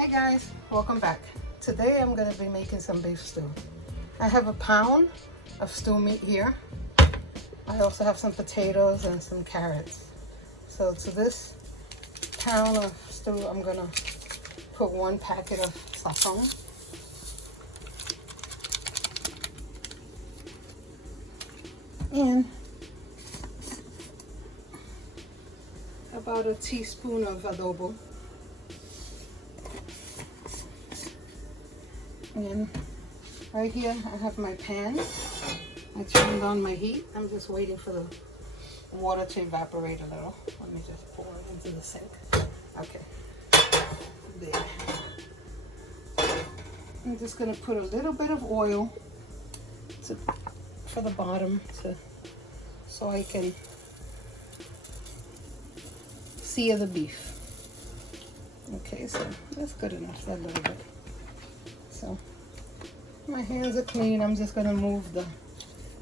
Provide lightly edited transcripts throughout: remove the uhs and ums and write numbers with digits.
Hey guys, welcome back. Today I'm going to be making some beef stew. I have a pound of stew meat here. I also have some potatoes and some carrots. So to this pound of stew, I'm going to put 1 packet of saffron. And about a teaspoon of adobo. And right here I have my pan. I turned on my heat. I'm just waiting for the water to evaporate a little. Let me just pour it into the sink. Okay. There. I'm just gonna put a little bit of oil for the bottom so I can sear the beef. Okay, so that's good enough, that little bit. So my hands are clean. I'm just gonna move the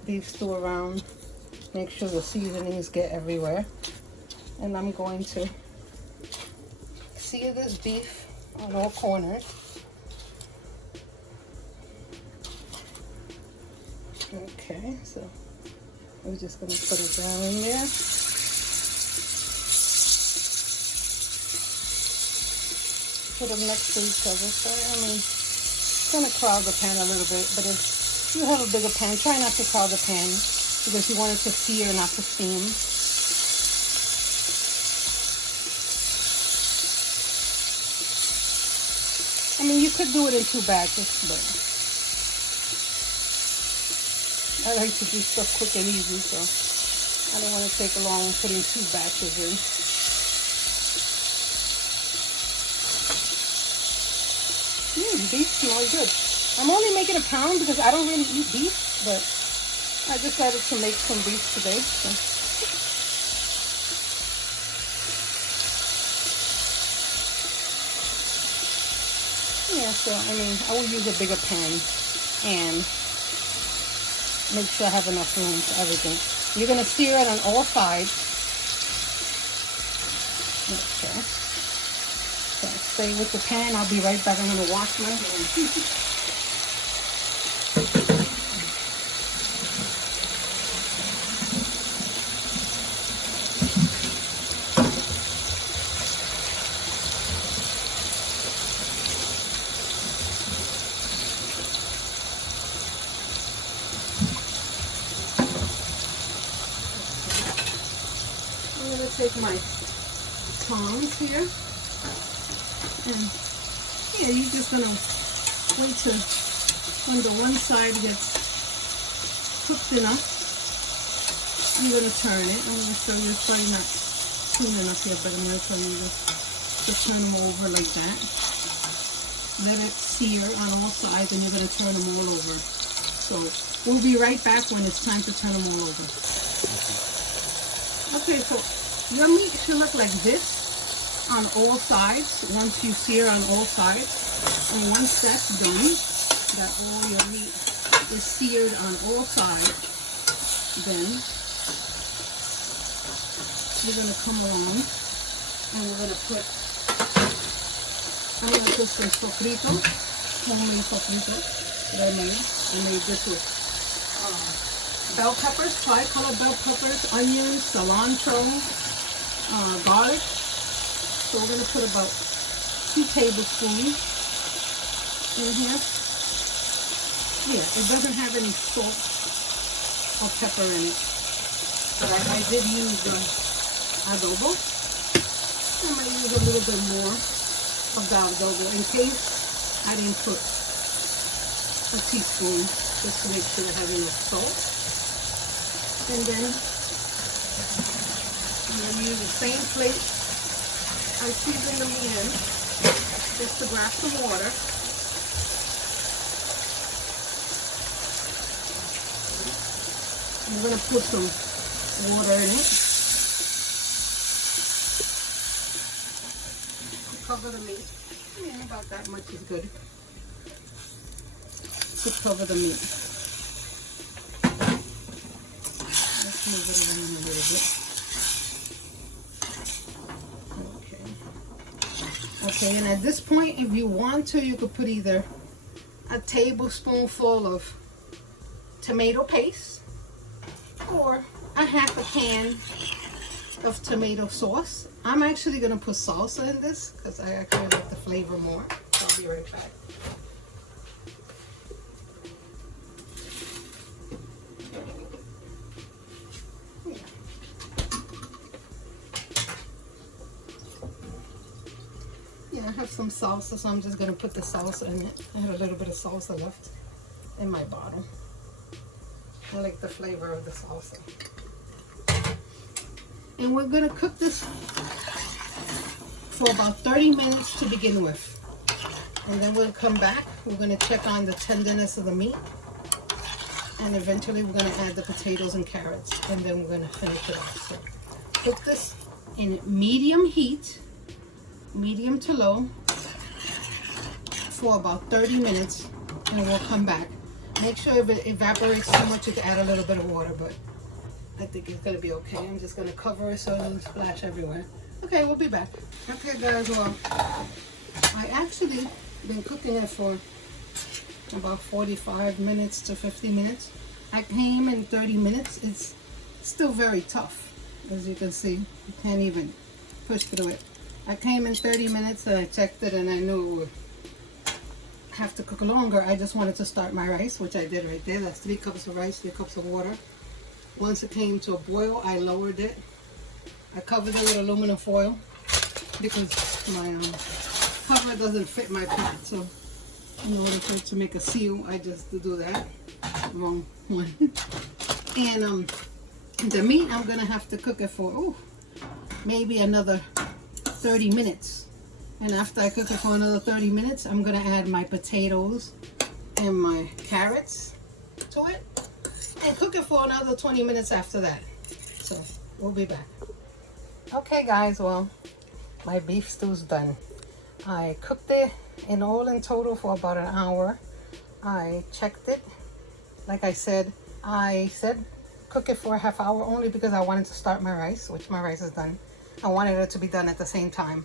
beef stew around, make sure the seasonings get everywhere. And I'm going to sear this beef on all corners. Okay, so we're just gonna put it down in there. Put them next to each other. So it's gonna crowd the pan a little bit, but if you have a bigger pan, try not to crowd the pan because you want it to sear, not to steam. I mean, you could do it in 2 batches, but I like to do stuff quick and easy, so I don't want to take long putting 2 batches in. Beef smells good. I'm only making a pound because I don't really eat beef, but I decided to make some beef today. So. Yeah, so I will use a bigger pan and make sure I have enough room for everything. You're going to sear it on all sides. Okay. So stay with the pan. I'll be right back. I'm going to wash my hands. I'm going to take my tongs here. And yeah, you're just gonna wait till when the one side gets cooked enough. You're gonna turn it. I'm gonna show you. It's probably not soon enough here, but I'm gonna tell you to turn them over like that. Let it sear on all sides, and you're gonna turn them all over. So we'll be right back when it's time to turn them all over. Okay, so your meat should look like this on all sides, once you sear on all sides. And once that's done, that all your meat is seared on all sides, then you're going to come along and we're going to put, I'm going to put some sofrito, homemade sofrito that I made. I made this with bell peppers, tri-color bell peppers, onions, cilantro, garlic. So we're going to put about 2 tablespoons in here. Yeah, it doesn't have any salt or pepper in it. But I did use the adobo. I might use a little bit more of the adobo in case I didn't put a teaspoon, just to make sure I have enough salt. And then I'm going to use the same plate I seasoned the meat in, just to grab some water. I'm going to put some water in it. Cover the meat. Yeah, about that much is good. To cover the meat. Let's move it around a little bit. Okay, and at this point, if you want to, you could put either a tablespoonful of tomato paste or a half a can of tomato sauce. I'm actually going to put salsa in this because I actually like the flavor more. So I'll be right back. Yeah, I have some salsa, so I'm just going to put the salsa in it. I have a little bit of salsa left in my bottle. I like the flavor of the salsa. And we're going to cook this for about 30 minutes to begin with. And then we'll come back. We're going to check on the tenderness of the meat. And eventually we're going to add the potatoes and carrots. And then we're going to finish it off. So cook this in medium heat, medium to low, for about 30 minutes. And we'll come back. Make sure if it evaporates too much, you can add a little bit of water. But I think it's going to be okay. I'm just going to cover it so it doesn't splash everywhere. Okay, we'll be back. Okay, guys, well, I actually been cooking it for about 45 minutes to 50 minutes. I came in 30 minutes. It's still very tough, as you can see. You can't even push through it. I came in 30 minutes and I checked it and I knew it would have to cook longer. I just wanted to start my rice, which I did right there. That's 3 cups of rice, 3 cups of water. Once it came to a boil, I lowered it. I covered it with aluminum foil because my cover doesn't fit my pot. So in order for it to make a seal, I just do that. Wrong one. And the meat, I'm gonna have to cook it for maybe another 30 minutes. And after I cook it for another 30 minutes, I'm gonna add my potatoes and my carrots to it and cook it for another 20 minutes after that. So we'll be back. Okay guys, well, my beef stew's done. I cooked it in total for about an hour. I checked it. Like I said cook it for a half hour only because I wanted to start my rice, which my rice is done. I wanted it to be done at the same time.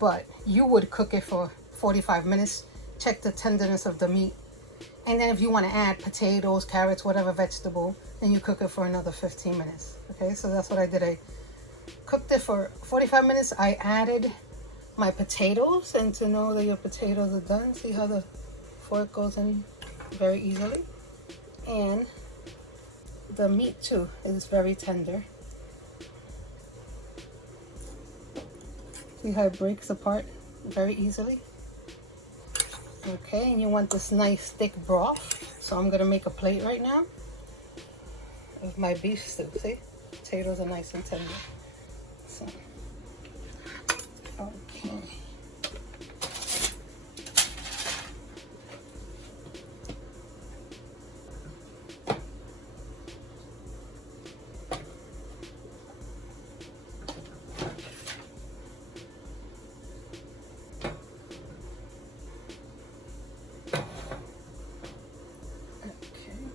But you would cook it for 45 minutes. Check the tenderness of the meat. And then if you want to add potatoes, carrots, whatever vegetable, then you cook it for another 15 minutes. Okay, so that's what I did. I cooked it for 45 minutes. I added my potatoes, and to know that your potatoes are done, see how the fork goes in very easily. And the meat too is very tender. See how it breaks apart very easily? Okay, and you want this nice thick broth. So I'm gonna make a plate right now of my beef stew. See? Potatoes are nice and tender. So, okay.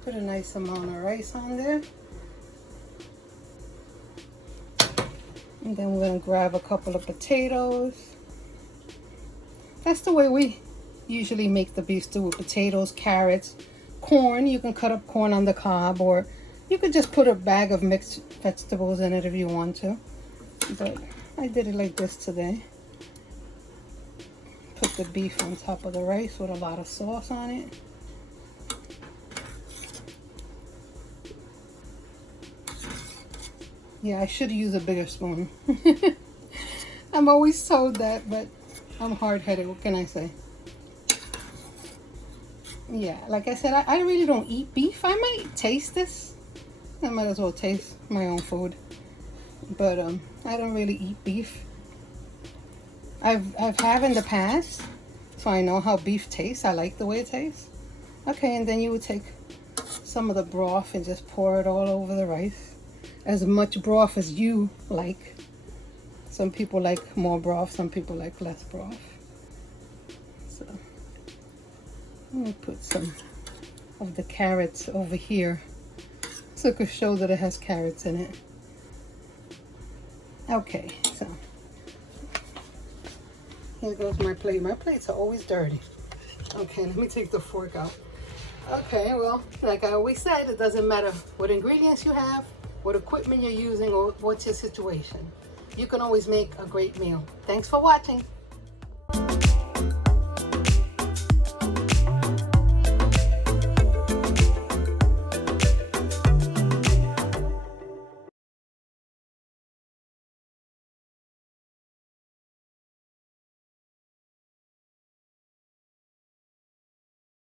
Put a nice amount of rice on there. And then we're going to grab a couple of potatoes. That's the way we usually make the beef stew, with potatoes, carrots, corn. You can cut up corn on the cob, or you could just put a bag of mixed vegetables in it if you want to. But I did it like this today. Put the beef on top of the rice with a lot of sauce on it. Yeah, I should use a bigger spoon. I'm always told that, but I'm hard-headed. What can I say? Yeah, like I said, I really don't eat beef. I might taste this. I might as well taste my own food. But I don't really eat beef. I've had in the past, so I know how beef tastes. I like the way it tastes. Okay, and then you would take some of the broth and just pour it all over the rice. As much broth as you like. Some people like more broth, some people like less broth. So I'm gonna put some of the carrots over here so it could show that it has carrots in it. Okay, so Here goes my plate. My plates are always dirty. Okay, let me take the fork out. Okay, well, like I always said, it doesn't matter what ingredients you have, what equipment you're using, or what's your situation. You can always make a great meal. Thanks for watching.